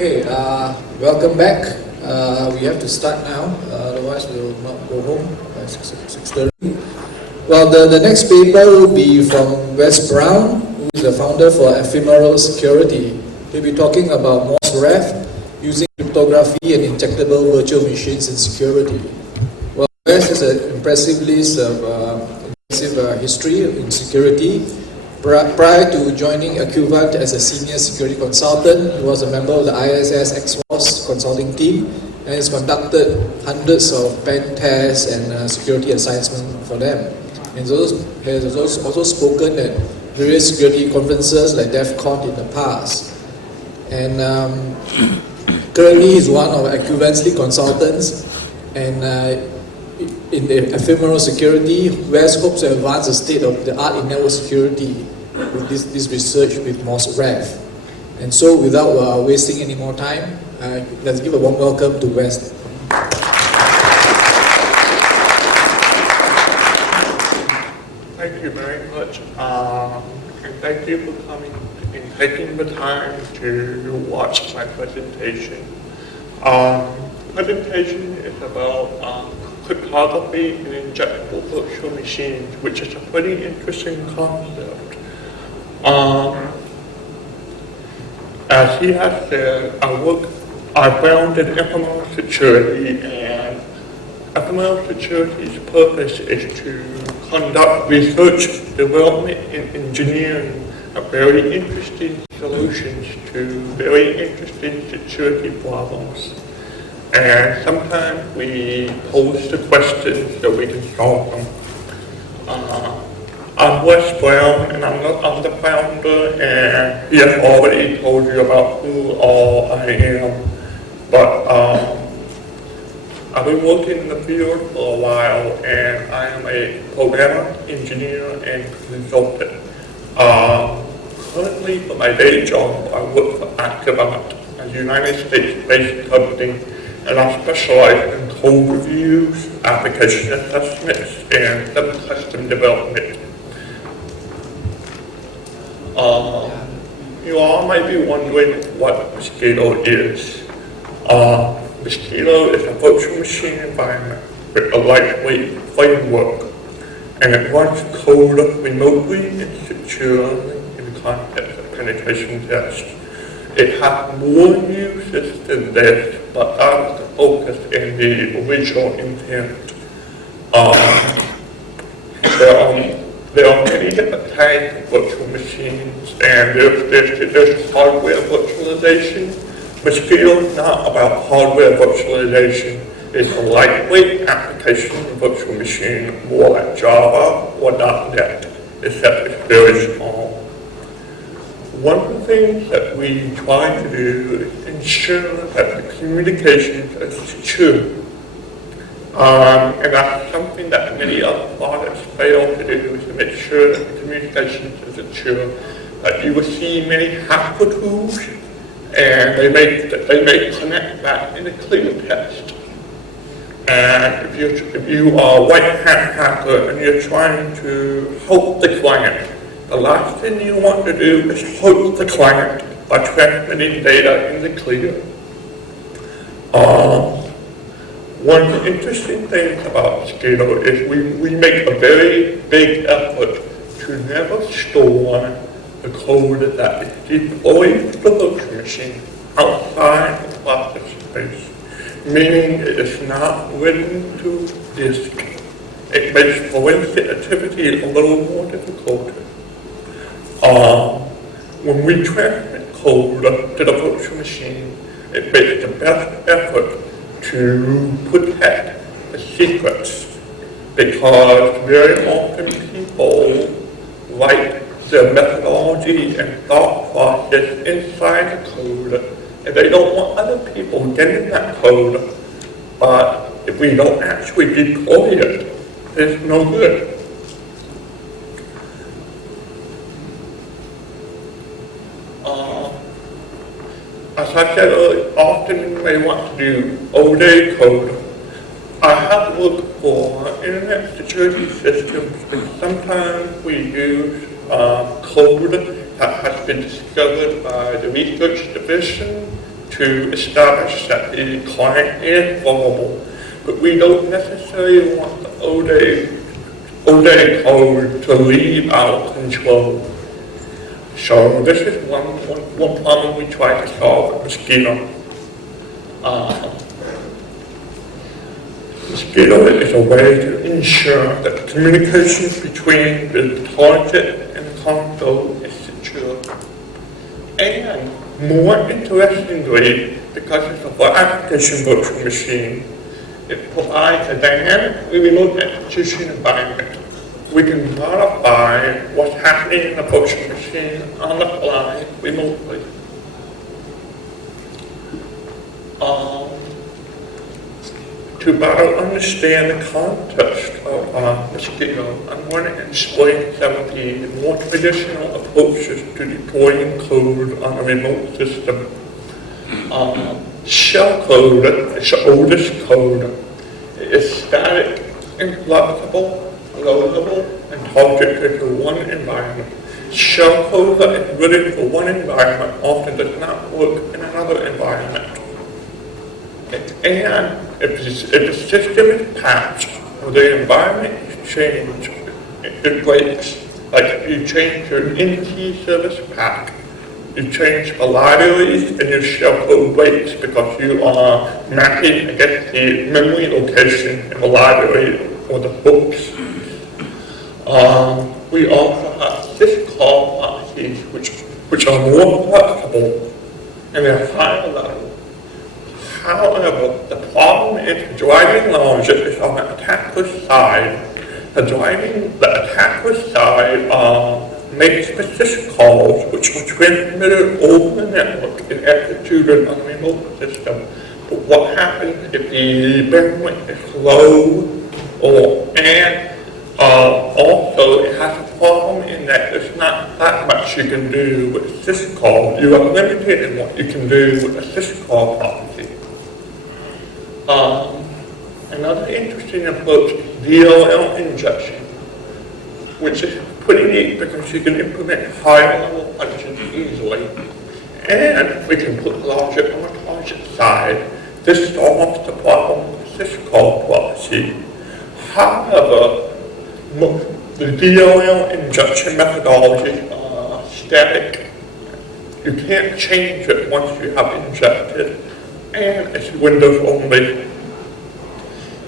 Okay, welcome back. We have to start now, otherwise we will not go home by 6:30. Well, the next paper will be from Wes Brown, who is the founder for Ephemeral Security. He'll be talking about MOS-REF, using cryptography and injectable virtual machines in security. Well, Wes has an impressive list of history in security. Prior to joining Acuvant as a senior security consultant, he was a member of the ISS X-Force consulting team and has conducted hundreds of pen tests and security assessments for them. And he has also spoken at various security conferences like DEF CON in the past. And currently he's one of Acuvant's lead consultants, and in the ephemeral security, Wes hopes to advance the state-of-the-art in network security with this research with MOS-REF. And so, without wasting any more time, let's give a warm welcome to Wes. Thank you very much, and thank you for coming and taking the time to watch my presentation. Presentation is about cryptography and injectable virtual machines, which is a pretty interesting concept. As he has said, I founded Ephemeral Security, and Ephemeral Security's purpose is to conduct research, development, and engineering of very interesting solutions to very interesting security problems. And sometimes we pose the questions so we can solve them. I'm Wes Brown, and I'm the founder, and he has already told you about who all I am. But I've been working in the field for a while, and I am a programmer, engineer, and consultant. Currently, for my day job, I work for Acuvant, a United States-based company, and I specialize in code reviews, application assessments, and some custom development. You all might be wondering what Mosquito is. Mosquito is a virtual machine environment with a lightweight framework, and it runs code remotely and securely in the context of penetration tests. It has more uses than this, but that was the focus in the original intent. There are many different types of virtual machines, and there's hardware virtualization. Mosquito is not about hardware virtualization. It's a lightweight application virtual machine, more like Java or .NET, except it's very small. One of the things that we try to do is ensure that the communications are secure. And that's something that many other products fail to do, is to make sure that the communications are secure. You will see many hacker tools, and they may connect that in a clear test. And if you are a white hat hacker and you're trying to help the client, the last thing you want to do is hurt the client by transmitting data in the clear. One of the interesting things about Mosquito is we make a very big effort to never store the code that is deployed to the virtual machine outside the process space, meaning it is not written to disk. It makes forensic activity a little more difficult. When we transmit code to the virtual machine, it makes the best effort to protect the secrets, because very often people write their methodology and thought process inside the code, and they don't want other people getting that code, but if we don't actually deploy it, it's no good. As I said earlier, often you may want to do O-Day code. I have looked for internet security systems, and sometimes we use code that has been discovered by the research division to to establish that the client is vulnerable, but we don't necessarily want the ODay code to leave our control. So this is one problem we try to solve with Mosquito. Mosquito is a way to ensure that communication between the target and the console is secure. And more interestingly, because it's a web application virtual machine, it provides a dynamic remote execution environment. We can modify what's happening in the virtual machine on the fly remotely. To better understand the context of Mosquito, I'm going to explain some of the more traditional approaches to deploying code on a remote system. Shell code is the oldest code. It is static, inflexible, loadable, and targeted to one environment. Shell code that is written for one environment often does not work in another environment. And if the system is patched or the environment is changed, it breaks. Like if you change your NT service pack, you change the libraries and your shell code breaks because you are mapping against the memory location in the library or the books. We also have syscall policies which are more flexible and they're higher level. However, the problem is driving logic is on the attacker's side. The attacker's side makes the syscalls which are transmitted over the network and executed on a remote system. But what happens if the bandwidth is low and also it has a problem in that there's not that much you can do with a syscall. You are limited in what you can do with a syscall policy. Another interesting approach is DLL injection, which is pretty neat because you can implement higher level functions easily. And we can put logic on the target side. This solves the problem with syscall policy. However, the DLL injection methodology are static. You can't change it once you have injected, and it's Windows only.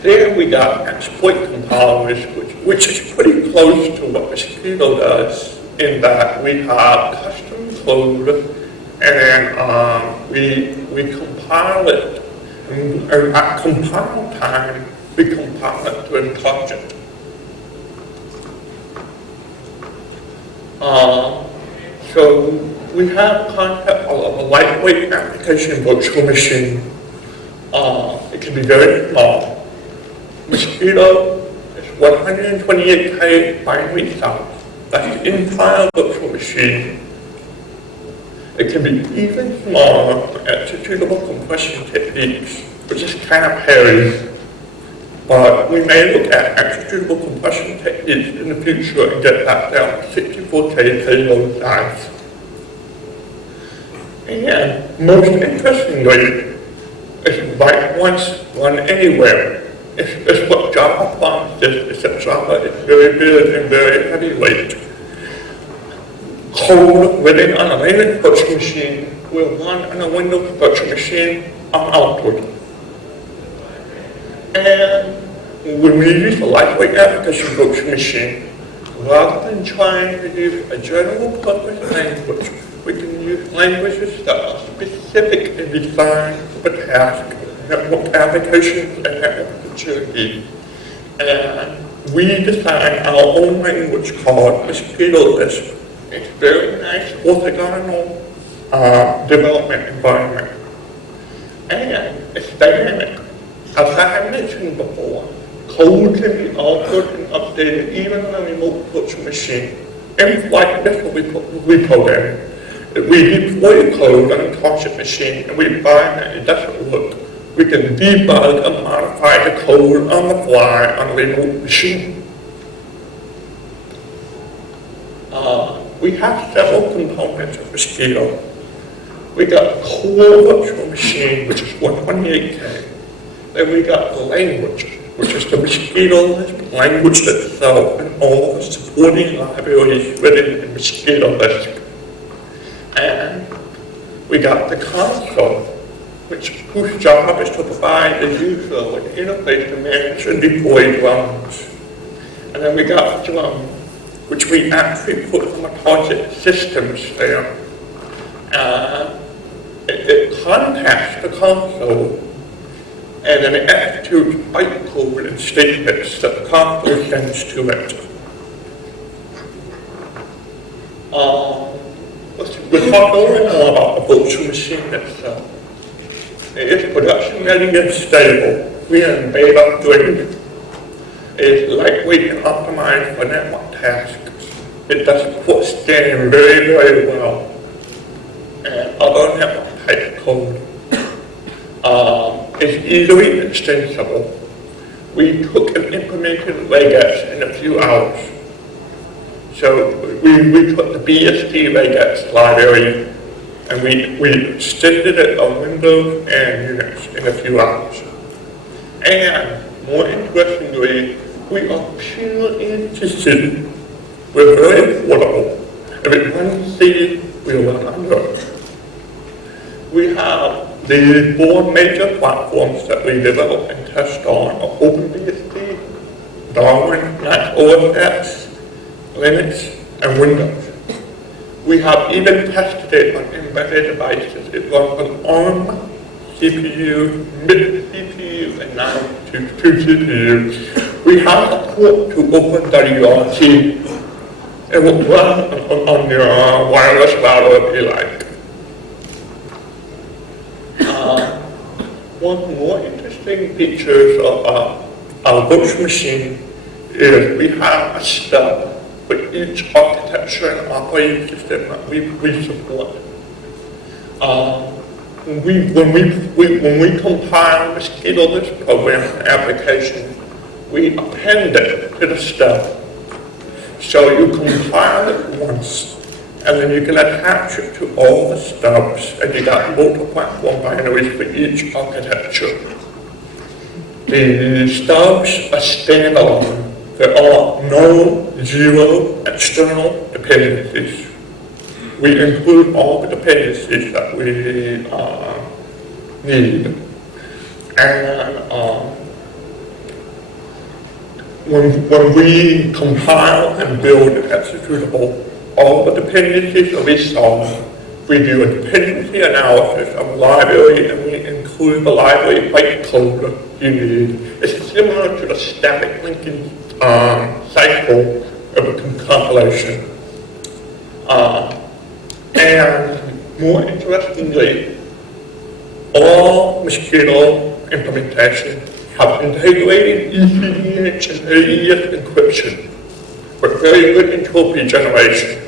Then we got exploit compilers, which is pretty close to what Mosquito does, in that we have custom code and we compile it, and at compile time, we compile it to a target. So we have a concept of a lightweight application virtual machine. It can be very small. Mosquito is 128K binary size. That's the entire virtual machine. It can be even smaller for executable compression techniques, which is kind of hairy. But we may look at executable compression techniques in the future and get that down to 64K payload size. And most interestingly, it's write once, run anywhere. It's what Java promises, except Java is very big and very heavyweight. Code written on a Linux virtual machine will run on a Windows virtual machine on output. And when we use a lightweight application virtual machine, rather than trying to use a general purpose language, we can use languages that are specifically designed for the task, network applications, and network security. And we design our own language called Mosquito Lisp. It's a very nice orthogonal development environment. And it's dynamic. As I had mentioned before, code can be altered and updated even on a remote virtual machine. And like this will be reprogramming. We deploy the code on a target machine and we find that it doesn't work. We can debug and modify the code on the fly on a remote machine. We have several components of Mosquito. We got core virtual machine, which is 128K. Then we got the language, which is the Mosquito Lisp language itself and all the supporting libraries written in Mosquito Lisp. And we got the console, whose job is to provide the user with an interface to manage and deploy drums. And then we got drum, which we actually put on the target systems there. It contacts the console, and then it executes bytecode and statements that the console sends to it. We'll talk a little more about the virtual machine itself. It is production ready and stable. We are in beta 3. It is lightweight and optimized for network tasks. It does support scanning very, very well. And other network type code. It's easily extensible. We took and implemented regex in a few hours. So we took the BSD regex library and we extended it on Windows and Unix in a few hours. And more interestingly, we are pure anti-SID. We're very portable. If it runs C, we'll run under it. We have the 4 major platforms that we develop and test on are OpenBSD, Darwin, Mac OS X, Linux, and Windows. We have even tested it on embedded devices. It runs on ARM CPU, mid CPU, and now 2 CPUs. We have a port to OpenWRT. It will run on your wireless router if you like. One more interesting features of our virtual machine is we have a stub for each architecture and operating system that we support. When we compile Mosquito Lisp program and application, we append it to the stub. So you compile it once, and then you can attach it to all the stubs, and you got multi-platform binaries for each architecture. The stubs are standalone. There are no zero external dependencies. We include all the dependencies that we need. And when we compile and build an executable, all the dependencies are resolved. We do a dependency analysis of the library and we include the library bytecode you need. It's similar to the static linking cycle of a compilation. And more interestingly, all Mosquito implementations have integrated ECDH and AES encryption with very good entropy generation.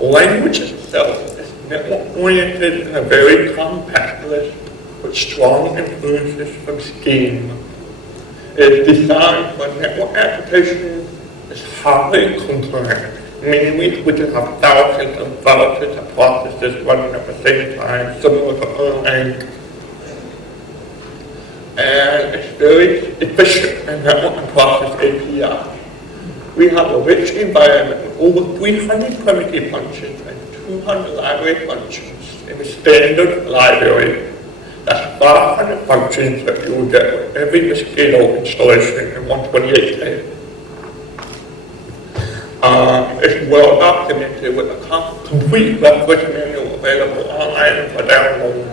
Language itself is network-oriented and a very compact list with strong influences from Scheme. It is designed for network applications. It's highly concurrent, meaning we can have thousands and thousands of processes running at the same time, similar to Erlang. And it's very efficient in network and process API. We have a rich environment with over 300 primitive functions and 200 library functions in the standard library. That's 500 functions that you will get with every Mosquito installation in 128K. It's well documented with a complete reference manual available online for download.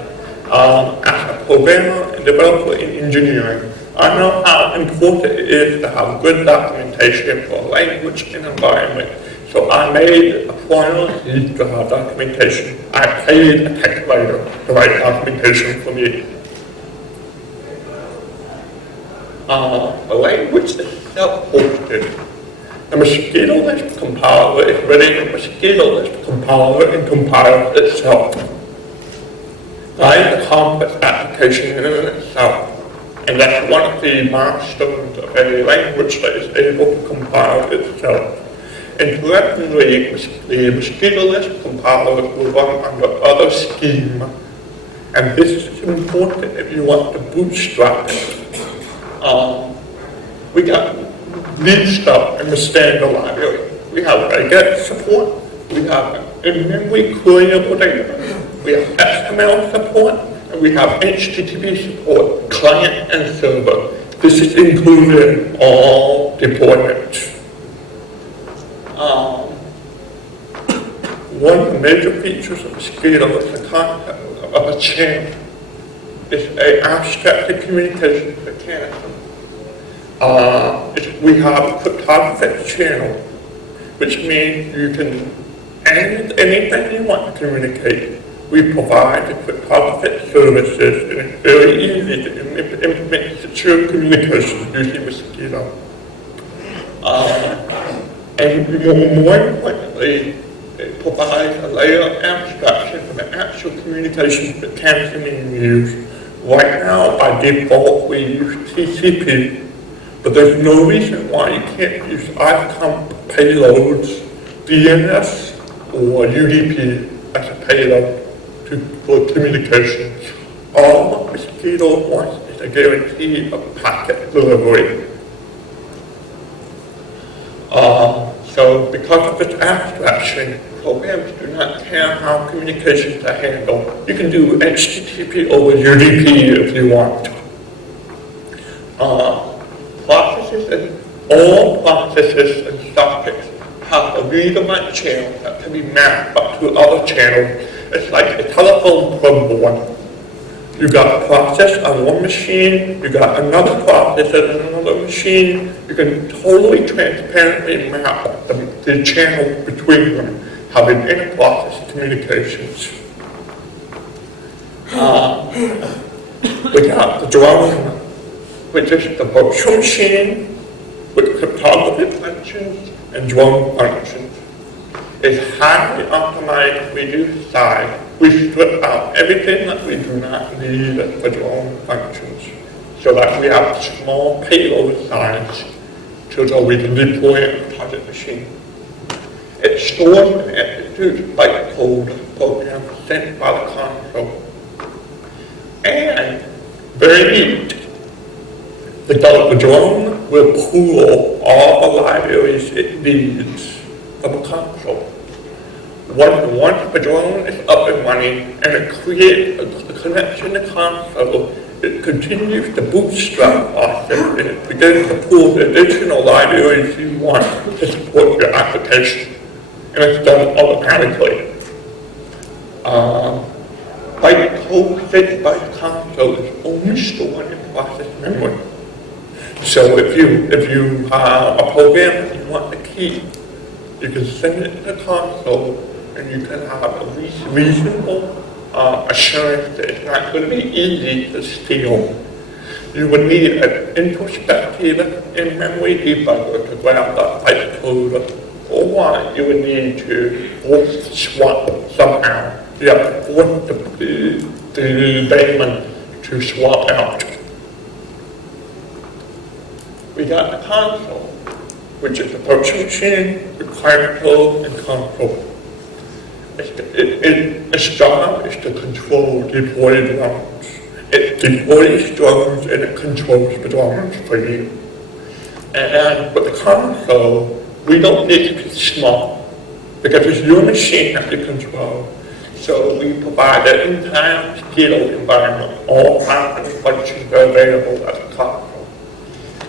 As a programmer and developer in engineering, I know how important it is to have good documentation for language and environment. So I made a priority to have documentation. I paid a tech writer to write documentation for me. The language is self-hosted. The Mosquito Lisp compiler is ready for Mosquito Lisp compiler and compiles itself. That is a complex application in itself. And that's one of the milestones of a language that is able to compile itself. Interestingly, the mosquito list compiler will run under other schema, and this is important if you want to bootstrap it. We got neat stuff in the standard library. We have regex support, we have in-memory queryable data, we have XML support, and we have HTTP support, client and server. This is included in all deployments. One of the major features of Mosquito is the concept of a channel. It's an abstracted communication mechanism. We have a cryptographic channel, which means you can add anything you want to communicate. We provide the cryptographic services, and it's very easy to implement secure communications using Mosquito. And more importantly, it provides a layer of abstraction for the actual communications mechanism being used. Right now, by default, we use TCP, but there's no reason why you can't use ICOM payloads, DNS, or UDP as a payload for communication. All Mosquito wants is a guarantee of packet delivery. So because of its abstraction, programs do not care how communications are handled. You can do HTTP over UDP if you want. All processes and sockets have a read-and-write channel that can be mapped up to other channels. It's like a telephone probe board. You got a process on one machine, you got another process on another machine. You can totally transparently map the channel between them, having inter-process communications. We got the drone, which is the virtual machine with cryptographic functions and drone functions. It's highly optimized, reduced size. We strip out everything that we do not need for drone functions, so that we have small payload size so that we can deploy it on a target machine. It stores and executes bytecode programs sent by the console. And, very neat, the drone will pull all the libraries it needs from a console. Once the drone is up and running and it creates a connection to console, it continues the bootstrap process and it begins to pull the additional libraries you want to support your application. And it's done automatically. Bytecode sent by the console is only stored in process memory. So if you have a program that you want to keep, you can send it to the console and you can have a reasonable assurance that it's not going to be easy to steal. You would need an introspective in-memory debugger to grab that bytecode, or you would need to force swap somehow. You have to force the daemon to swap out. We got the console, which is a virtual machine with client code and console. Its job is to control deployed drones. It deploys drones and it controls the drones for you. And with the console, we don't need to be small because it's your machine that you control. So we provide an entire Mosquito environment. All kinds of functions are available at the console.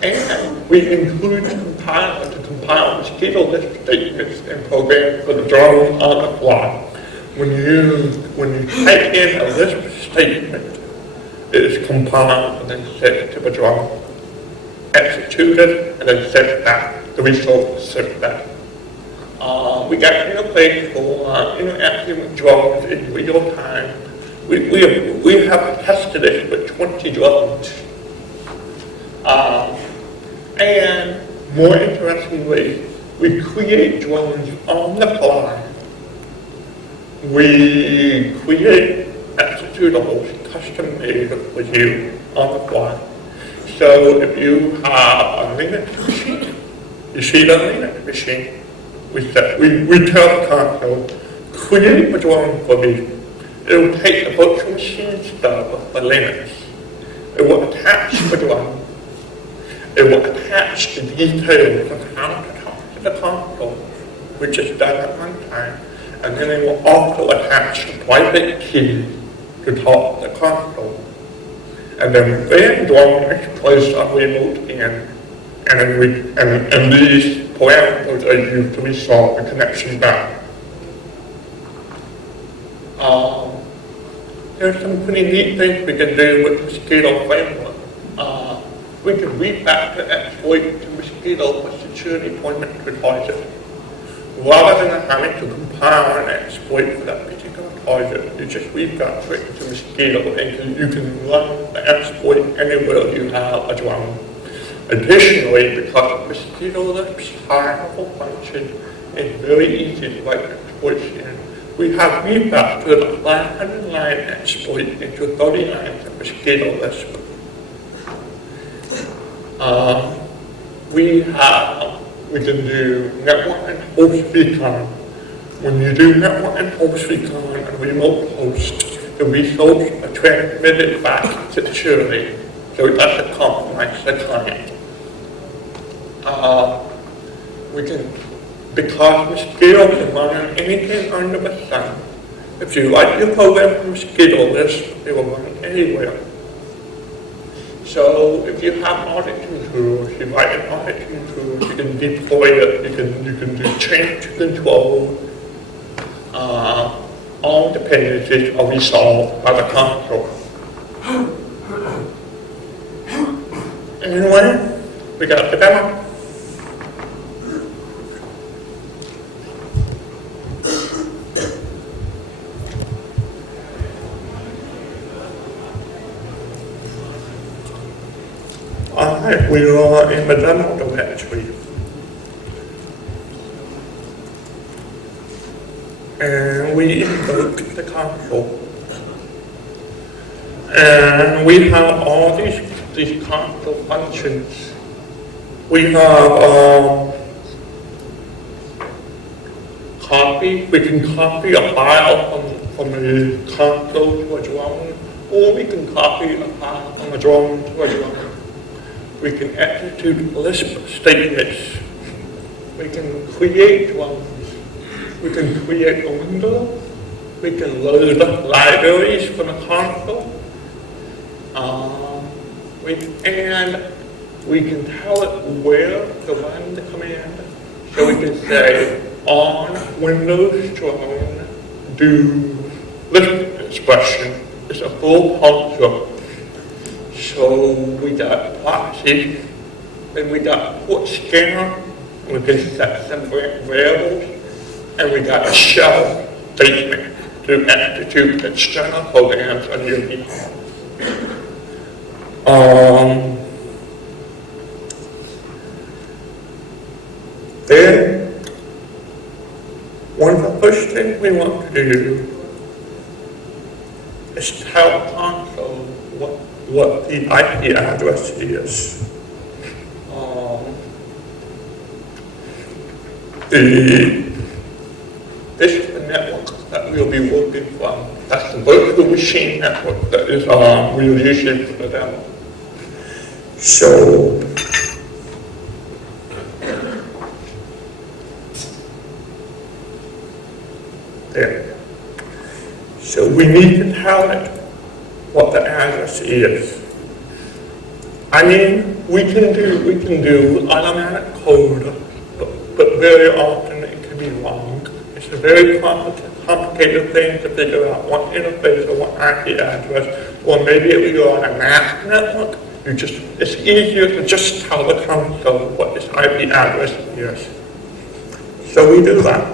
And we include a compiler to compile Mosquito list statements and programs for the drone on the fly. When you type in a list statement, it is compiled and then sent to the drone, executed, and then sent back. The result is sent back. We got interface for interacting with drones in real time. We have tested it with 20 drones. And more interestingly, we create drones on the fly. We create executables custom made for you on the fly. So if you have a Linux machine, you see the Linux machine, we tell the console, create a drawing for me. It will take the virtual machine server for Linux. It will attach the drawing. It will attach the details of how to talk to the console, which is done at runtime, and then it will also attach the private key to talk to the console. And then the drawing is placed on remote in, and these parameters are used to resolve the connection back. There's some pretty neat things we can do with Mosquito framework. We can refactor exploit to Mosquito for security deployment to target. Rather than having to compile an exploit for that particular target, you just refactor it to Mosquito and you can run the exploit anywhere you have a drone. Additionally, because Mosquito is a high-level function, it's very easy to write exploits in. We have refactored a 500-line exploit into 30 lines of Mosquito Lisp. We can do network and host recon. When you do network and host recon and remote host, the results are transmitted back securely, so it doesn't compromise the client. Because Mosquito can run on anything under the sun, if you write your program from Mosquito Lisp, it will run anywhere. So if you have auditing tools, you write an auditing tool, you can deploy it, you can do change control. All dependencies are resolved by the console. Anyway, we got the demo. Alright, we are in the demo directory. And we invoke the console. And we have all these console functions. We have copy. We can copy a file from the console to a drone, or we can copy a file from a drone to a drone. We can execute Lisp statements. We can create drones. We can create a window. We can load up libraries from the console. And we can tell it where to run the command. So we can say, on Windows drone, do Lisp expression. It's a full function. So we got proxy, and we got port scanner, we can set some variables, and we got a shell statement to execute external programs on your behalf. Then, one of the first things we want to do is tell console what the IP address is. This is the network that we'll be working from. That's the virtual machine network that is we'll use it for the demo. So there. So we need to tell it what the address is. I mean, we can do automatic code, but very often it can be wrong. It's a very complicated thing to figure out what interface or what IP address, or maybe if you're on a mass network, it's easier to just tell the console what this IP address is. So we do that.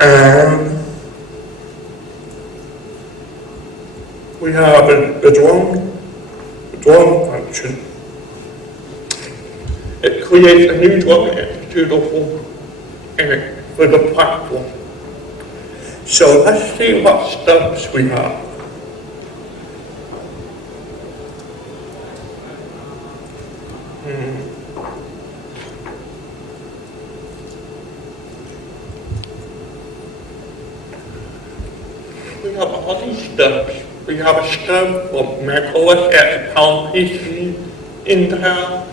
And we have the drone function. It creates a new drone executable for the platform. So let's see what stubs we have. we have all these stubs. We have a stub for Mac OS X Pound PC, Intel,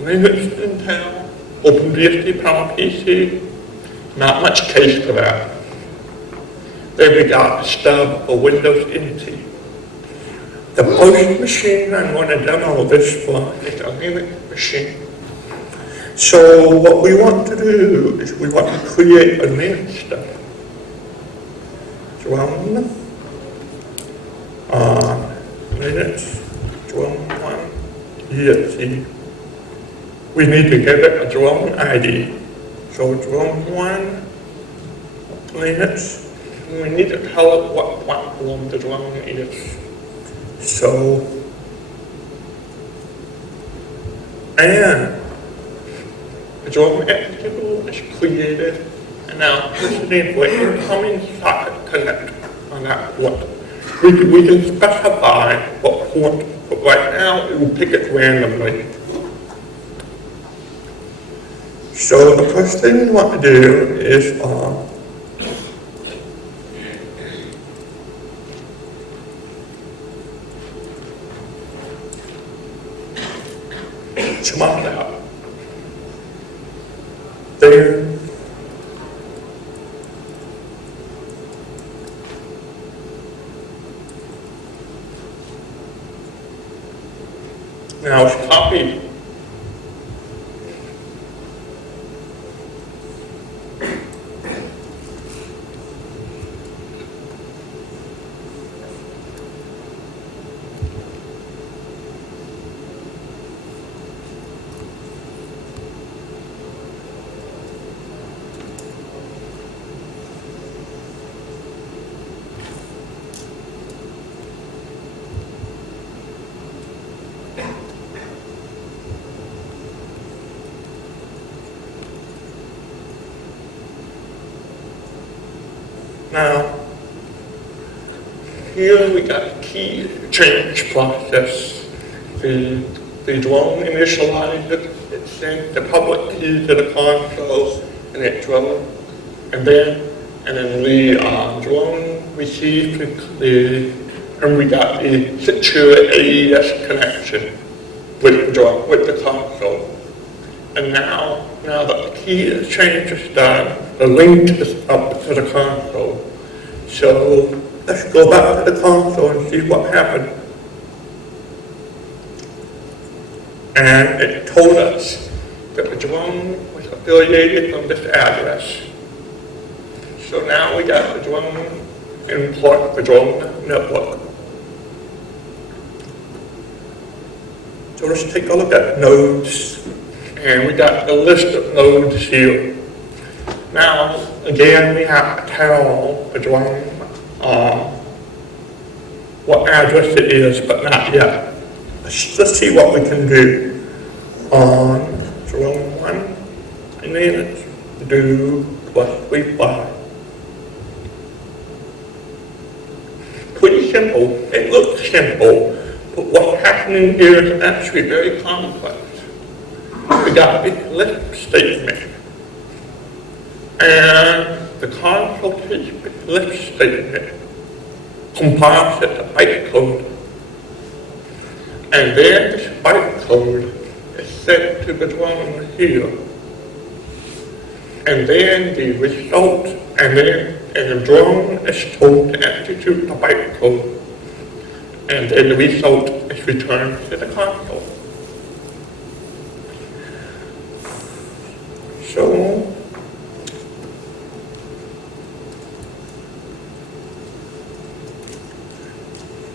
Linux Intel, OpenBSD Pound PC. Not much case for that. Then we got a stub for Windows NT. The first machine I'm going to demo this for is a Linux machine. So what we want to do is we want to create a Linux stub. Drone, Linux, drone 1, exe. We need to give it a drone ID. So drone 1, Linux, and we need to tell it what platform the drone is. So, and the drone executable is created, and now this is the incoming socket connect on that port. We can specify what port, but right now it will pick it randomly. So the first thing we want to do is smart out. There. Now it's copied. Now, here we got the key change process. The drone initializes, it sends the public key to the console, and it drone, and then the drone receives and we got the secure AES connection with the drone, with the console. And now that the key change is done, the link is up to the console. So let's go back to the console and see what happened. And it told us that the drone was affiliated from this address. So now we got the drone import the drone network. So let's take a look at nodes. And we got the list of nodes here. Now, again, we have to tell the drone what address it is, but not yet. Let's see what we can do on drone 1, and then let's do +35. Pretty simple. It looks simple, but what's happening here is actually very complex. We got a big list statement, and the console takes the list statement, compiles it to bytecode, and then this bytecode is sent to the drone here, and then the result, and the drone is told to execute the bytecode, and then the result is returned to the console. So,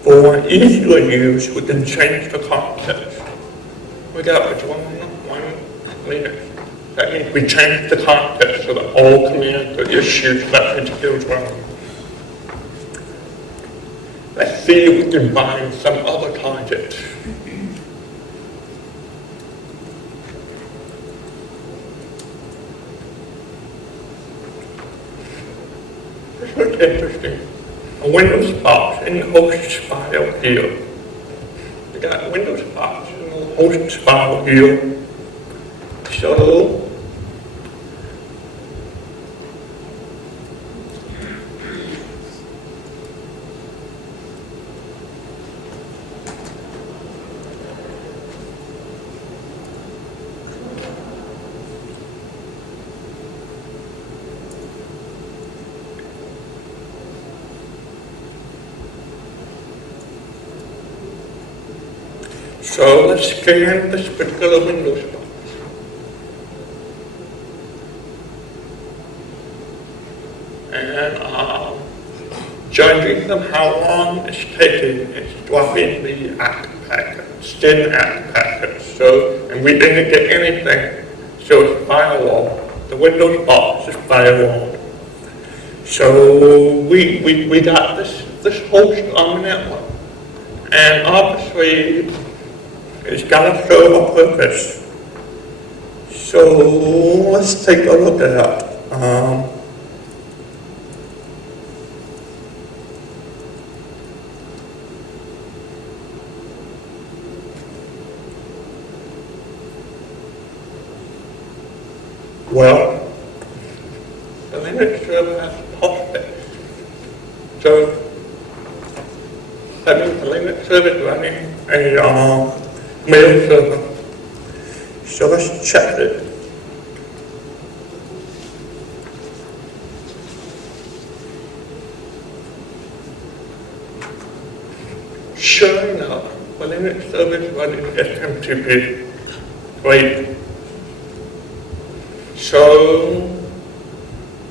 for easier use, we can change the context. We got the drone 1 Linux. That means we change the context so that all commands are issued to that particular drone. Let's see if we can find some other target. This looks interesting. A Windows box in the host file here. We got a Windows box in the host file here. So, So let's scan this particular Windows box. And judging from how long it's taking, it's dropping the act packets, 10 act packets. So, and we didn't get anything, so it's firewall. The Windows box is firewall. So we got this host on the network. And obviously, it's got to serve a purpose. So let's take a look at that. Well, the Linux server has postbase. So that means the Linux server is running a mail server. So let's check it. Sure enough, the Linux server is running SMTP. Great. So,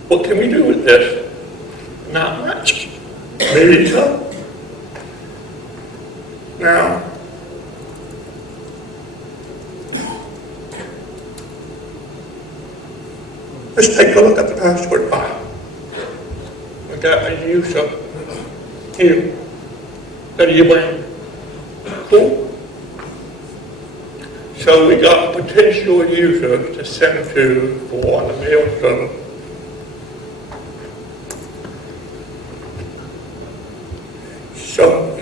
what can we do with this? Not much. Maybe so. Now, let's take a look at the password file. We got a user here. That you went. Cool. So we got a potential user to send to for the mail server. So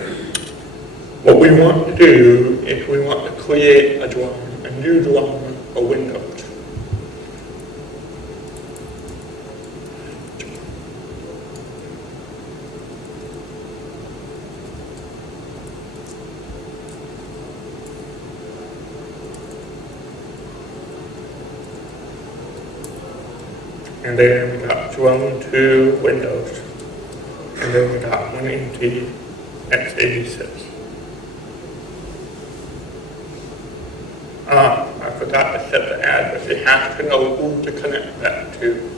what we want to do is we want to create a new drum for Windows. And then we got drum to Windows. And then we got WinNT x86. I forgot to set the address. It has to know who to connect that to.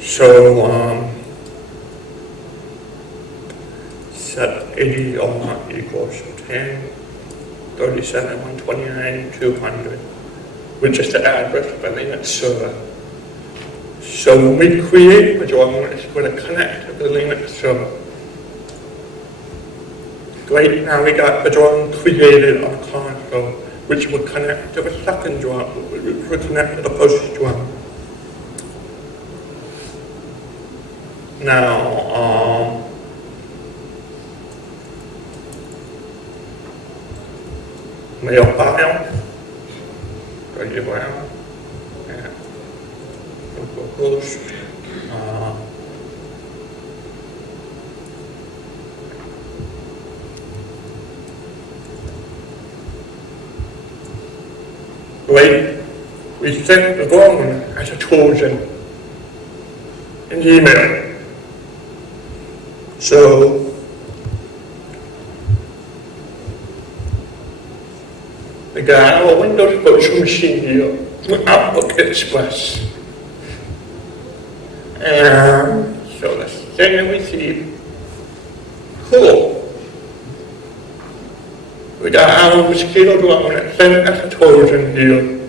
So, set 80 equals 10, 37, 129, 200, which is the address of the Linux server. So when we create a drum, it's going to connect to the Linux server. Great, now we got the drum created on console, which will connect to the second drum, which will connect to the first drum. Now, mail file, Wes Brown, and host, great. We sent the phone as a Trojan in email. So we got our Windows virtual machine here with Outlook Express. And so let's send and receive. Cool. We got our mosquito drum and send as a Trojan here.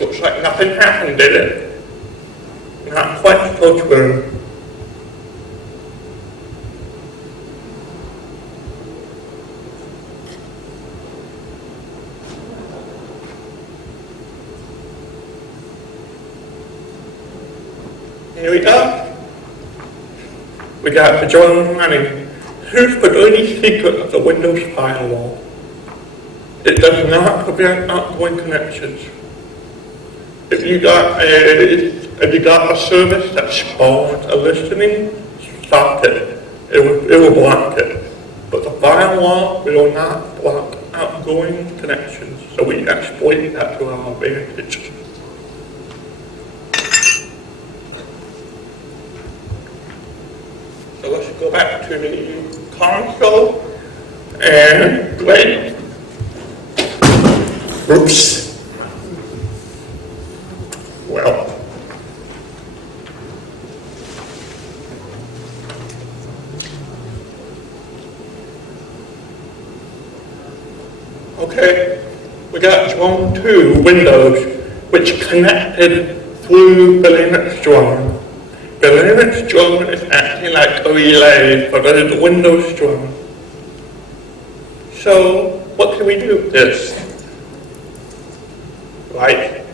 Looks like nothing happened, did it? Not quite so true. Here we go. We got the drum running. Here's the dirty secret of the Windows firewall. It does not prevent outgoing connections. If you got a service that spawns a listening, stop it. It will block it. but the firewall will not block outgoing connections, so we exploit that to our advantage. So let's go back to the console and great. Oops. Well. Okay, we got drone 2 Windows, which connected through the Linux drone. The Linux drone is acting like a relay for the Windows drone. So, what can we do with this? Right,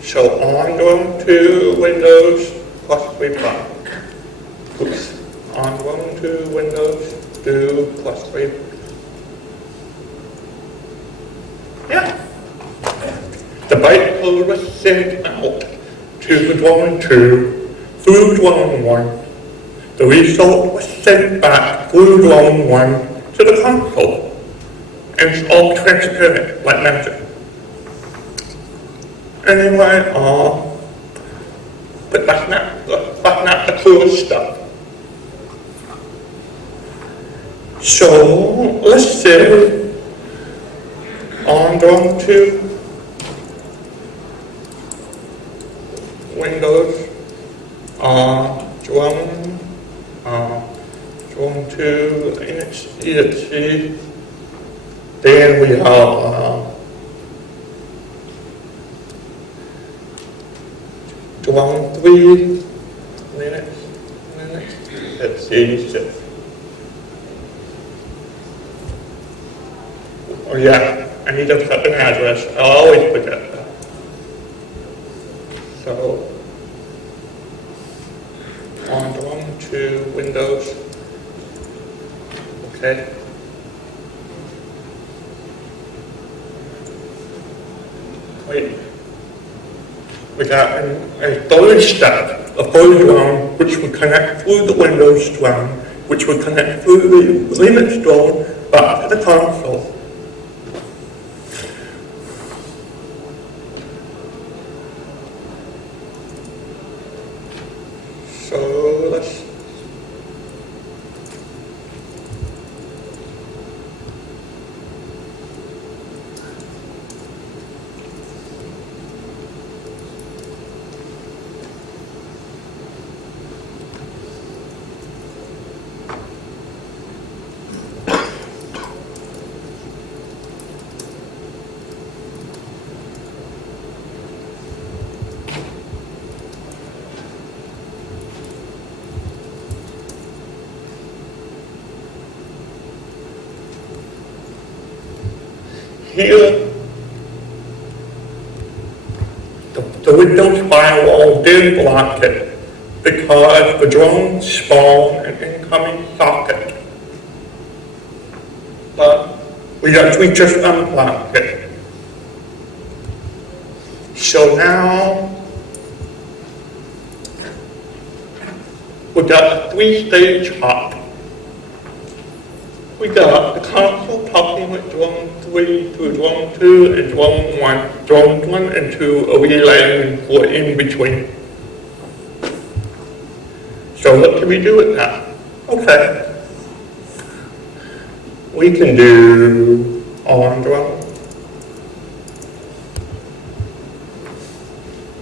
so on drone 2 Windows plus +3. Oops, on drone 2 Windows do +3. Yeah. The bytecode was sent out to the drone 2 through drone 1. The result was sent back through drone 1 to the console. And it's all transparent like magic. Anyway, but that's not the cool stuff. So let's say on drone 2 Windows, drone 2 exe, then we have drone 3 Linux, let's see, oh yeah, I need to put an address. I'll always forget that. So, on drone 2 Windows, okay. Wait, we got a third step, a third drone, which will connect through the Windows drone, which will connect through the Linux drone back to the console. So let's here, the Windows firewall did block it because the drone spawned an incoming socket. But we just unblocked it. So now we got a 3-stage hop. We got the console talking with drone 3 to drone 2 and drone 1. Drone 1 and 2 are relaying for in between. So what can we do with that? Okay. We can do on drone.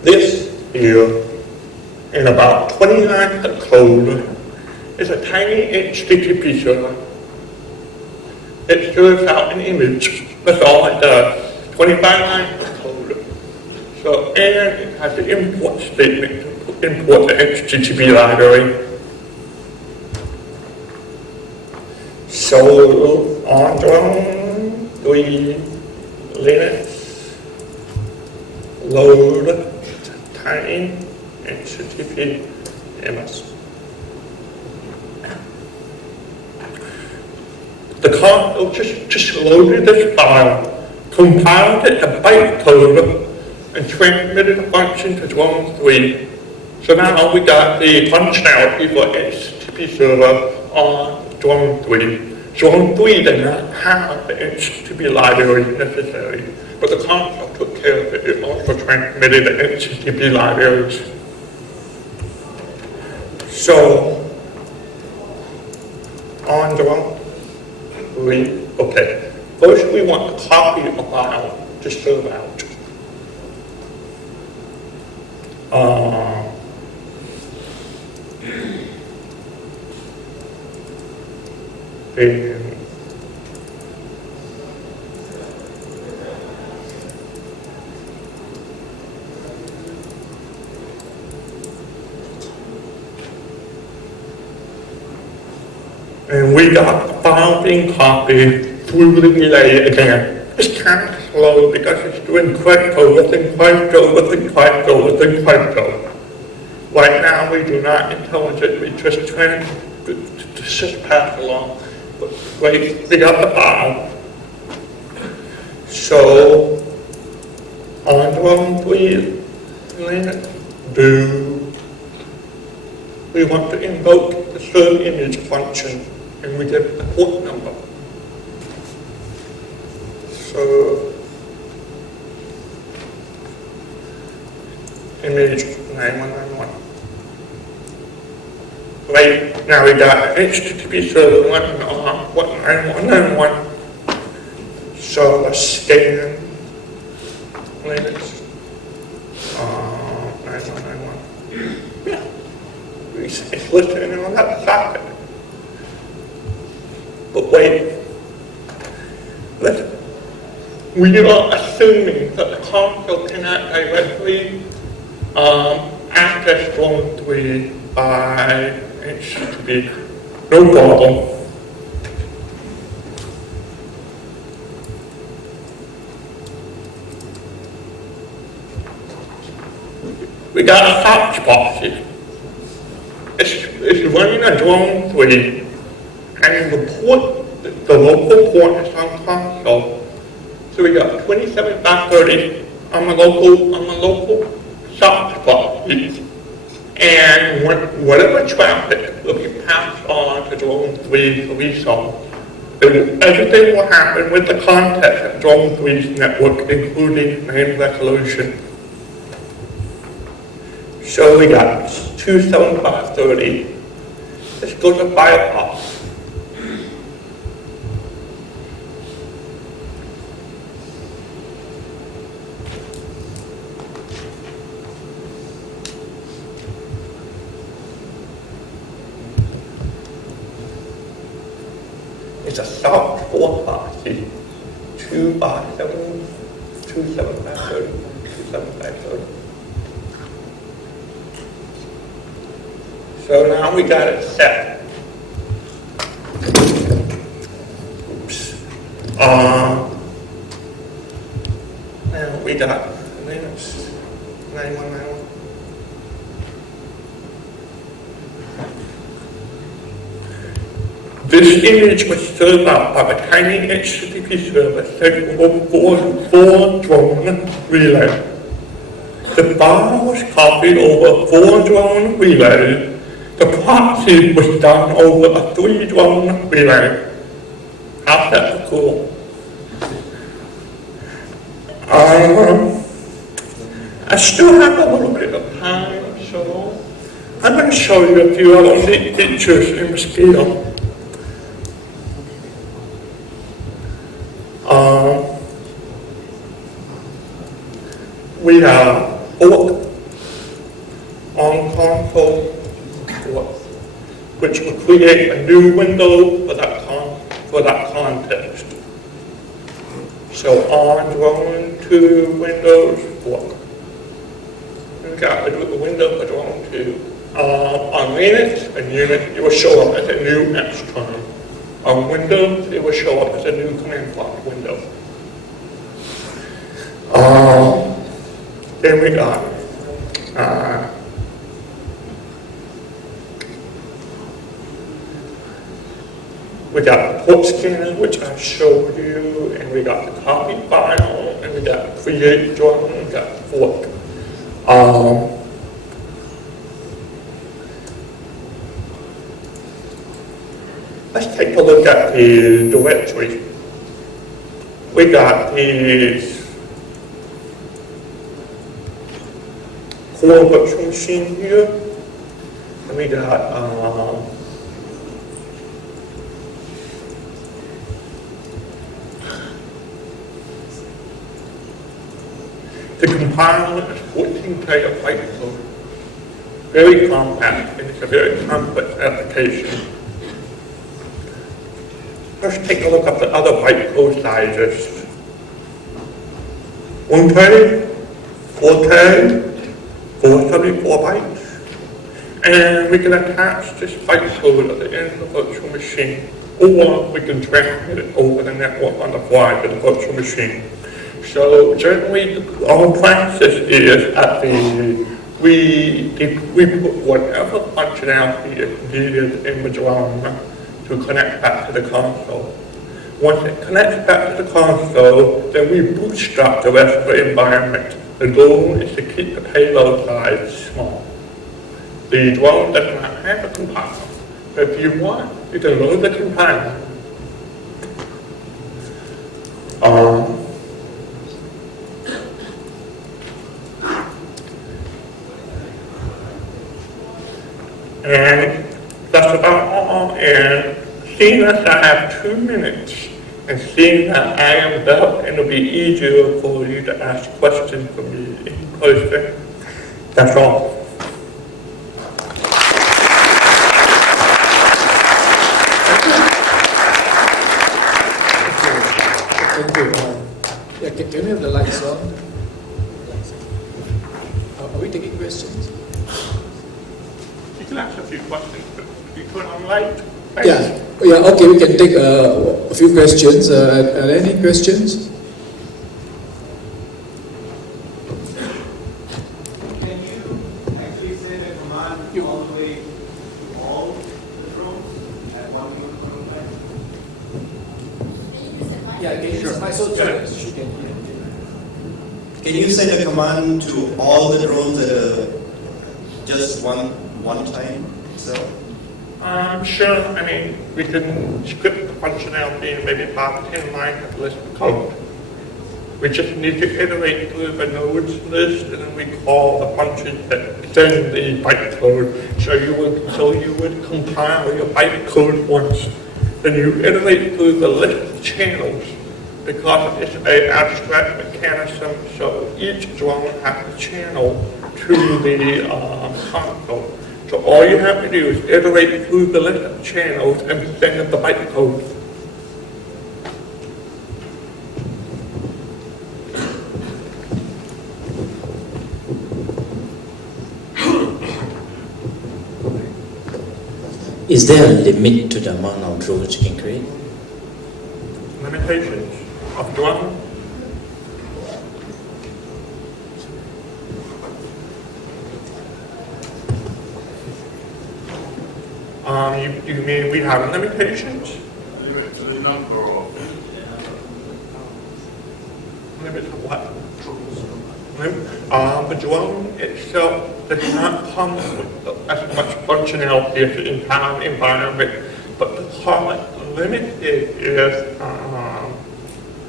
This here, in about 20 lines of code, is a tiny HTTP server. It serves out an image. That's all it does. 25 lines of code. So, and it has the import statement to import the HTTP library. So, on drone 3 Linux, load tiny HTTP MS. The console just loaded this file, compiled it to bytecode, and transmitted a function to drone 3. So now we got the functionality for HTTP server on drone 3. Drone 3 did not have the HTTP library necessary, but the console took care of it. It also transmitted the HTTP libraries. So, on Drone 3, okay. First, we want to copy a file to serve out. And we got the file being copied through the relay again. It's kind of slow because it's doing crypto within crypto within crypto within crypto. Right now we do not intelligent, we just just pass along. But wait, we got the file. So on Drone 3, we want to invoke the serve image function, and we get the port number. So image 9191. Right now we got HTTP server 19191. So let's scan Linux 9191. Yeah, it's listening on that socket. But wait, we are assuming that the console cannot directly access Drone 3 by HTTP. No problem. We got a hotspot here. It's running a Drone 3, and the local port is on console. So we got 27.30 on the local hotspot here. And whatever traffic will be passed on to Drone 3 resolve, everything will happen with the context of Drone 3's network, including name resolution. So we got 275.30. Let's go to Firefox. It's a soft 450, 257, 27530, 27530. So now we got it set. Oops. Now we got Linux 9191. This image was served out by a tiny HTTP server capable for drone relay. The file was copied over 4 drone relays. The proxy was done over a 3 drone relay. How's that cool? I still have a little bit of time, so I'm going to show you a few other neat features in Mosquito. We have fork on console, which will create a new window for that context. So on Drone 2 Windows fork. We got the window for Drone 2. On Linux and Unix, it will show up as a new X term. On Windows, it will show up as a new command prompt window. Then we got the port scanner, which I showed you, and we got the copy file, and we got create drone, and we got fork. Let's take a look at the directory. We got the core virtual machine here, and we got the compiler is 14 kilobytes, so very compact, and it's a very complex application. Let's take a look at the other bytecode sizes. 1K, 4K, 474 bytes, and we can attach this bytecode at the end of the virtual machine, or we can transmit it over the network on the fly to the virtual machine. So generally, our practice is at we put whatever functionality is needed in the drone to connect back to the console. Once it connects back to the console, then we bootstrap the rest of the environment. The goal is to keep the payload size small. The drone does not have a compiler, but if you want, you can load the compiler. And that's about all. And seeing as I have 2 minutes, and seeing that I am deaf, and it'll be easier for you to ask questions from me in person. That's all. Thank you. Yeah, can we have the lights on? Are we taking questions? You can ask a few questions, but you turn on light. Yeah. Yeah, okay, we can take a few questions. Are there any questions? Can you actually say the command all the way to all the drones at one given time? Yeah, can you Sure. Can you send a command to all the drones at just one time? So Sure, I mean, we can script the functionality in maybe 5 to 10 lines of list of code. We just need to iterate through the nodes list, and then we call the function that send the bytecode. So you would compile your bytecode once. Then you iterate through the list of channels, because it's an abstract mechanism, so each drone has a channel to the console. So all you have to do is iterate through the list of channels and send them the bytecode. Is there a limit to the amount of drones you can create? Limitations of drone. You mean we have limitations? Limit to the number of Limit to what? The drone itself does not come with as much functionality as the entire environment, but the part limited is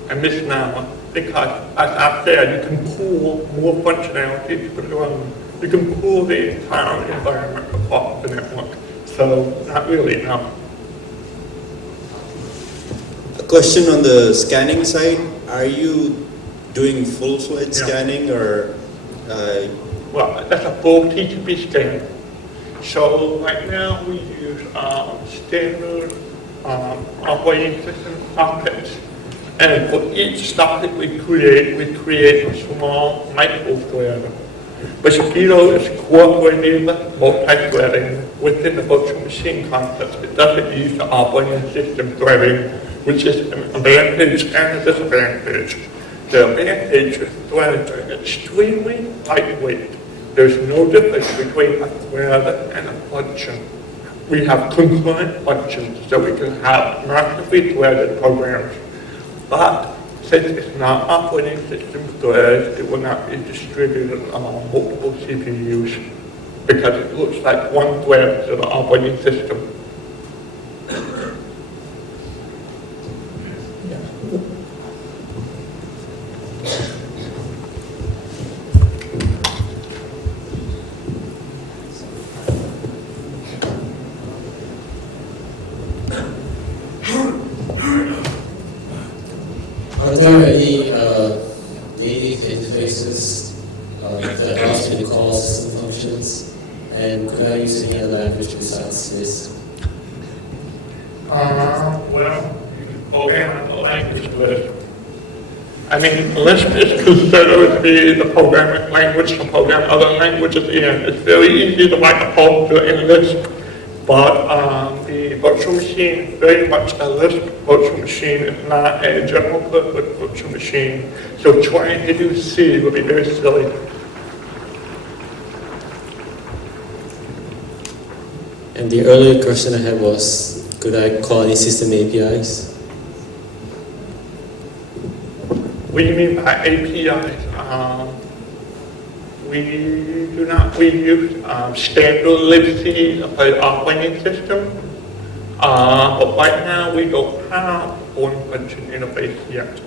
a misnomer, because as I said, you can pull more functionality to the drone. You can pull the entire environment off the network. So, not really, no. a question on the scanning side. Are you doing full-fledged scanning or? Well, that's a full TTP scan. So right now we use standard operating system sockets. And for each socket we create a small micro thread. Mosquito is cooperative multi-threading within the virtual machine concept. It doesn't use the operating system threading, which is an advantage and a disadvantage. The advantage is threads are extremely lightweight. There's no difference between a thread and a function. We have concurrent functions, so we can have massively threaded programs. But since it's not operating system threads, it will not be distributed among multiple CPUs, because it looks like one thread to the operating system. Well, you can program a language list. I mean, Lisp is considered to be the programming language to program other languages in. It's very easy to write a program in Lisp, but the virtual machine is very much a Lisp virtual machine. It's not a general purpose virtual machine. So trying to do C would be very silly. And the earlier question I had was, could I call any system APIs? What do you mean by APIs? We do not. We use standard libc of the operating system, but right now we don't have one function interface yet.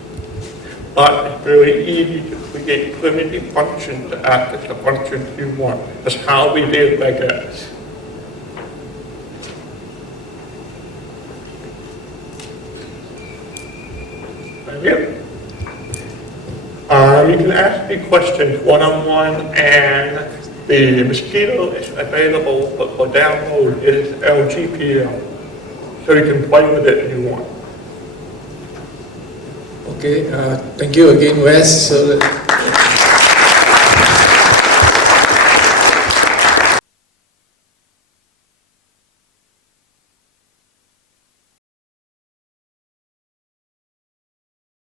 But it's very easy to create primitive functions to act as the functions you want. That's how we did regex. Thank you. You can ask me questions one-on-one, and the Mosquito is available, but for download it is LGPL, so you can play with it if you want. Okay, thank you again, Wes. So